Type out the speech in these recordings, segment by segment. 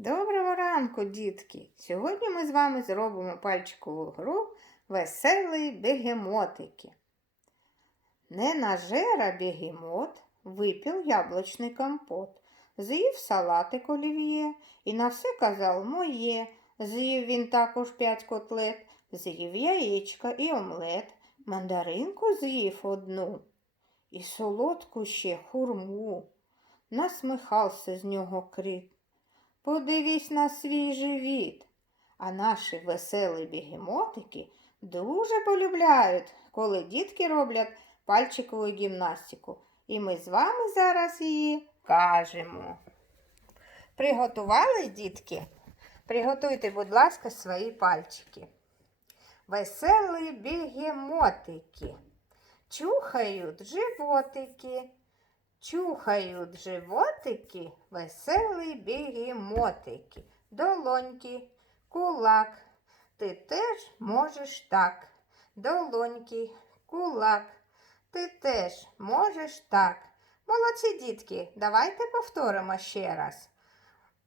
Доброго ранку, дітки! Сьогодні ми з вами зробимо пальчикову гру Веселий бегемотики. Ненажера бегемот випив яблучний компот, з'їв салатик олів'є і на все казав моє. З'їв він також п'ять котлет, з'їв яєчка і омлет, мандаринку з'їв одну і солодку ще хурму. Насміхався з нього крик. Подивись на свій живіт. А наші веселі бігемотики дуже полюбляють, коли дітки роблять пальчикову гімнастику. І ми з вами зараз її кажемо. Приготували, дітки? Приготуйте, будь ласка, свої пальчики. Веселі бігемотики. Чухають животики. Чухають животики, веселі бігемотики, долоньки, кулак. Ти теж можеш так. Долоньки, кулак. Ти теж можеш так. Молодці дітки, давайте повторимо ще раз.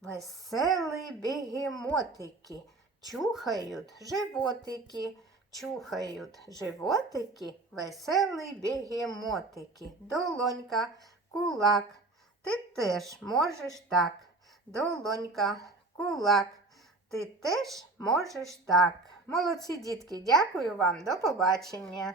Веселі бігемотики, чухають животики, чухають животики, веселі бігемотики, долонька, кулак. Ти теж можеш так. Долонька, кулак. Ти теж можеш так. Молодці дітки, дякую вам, до побачення.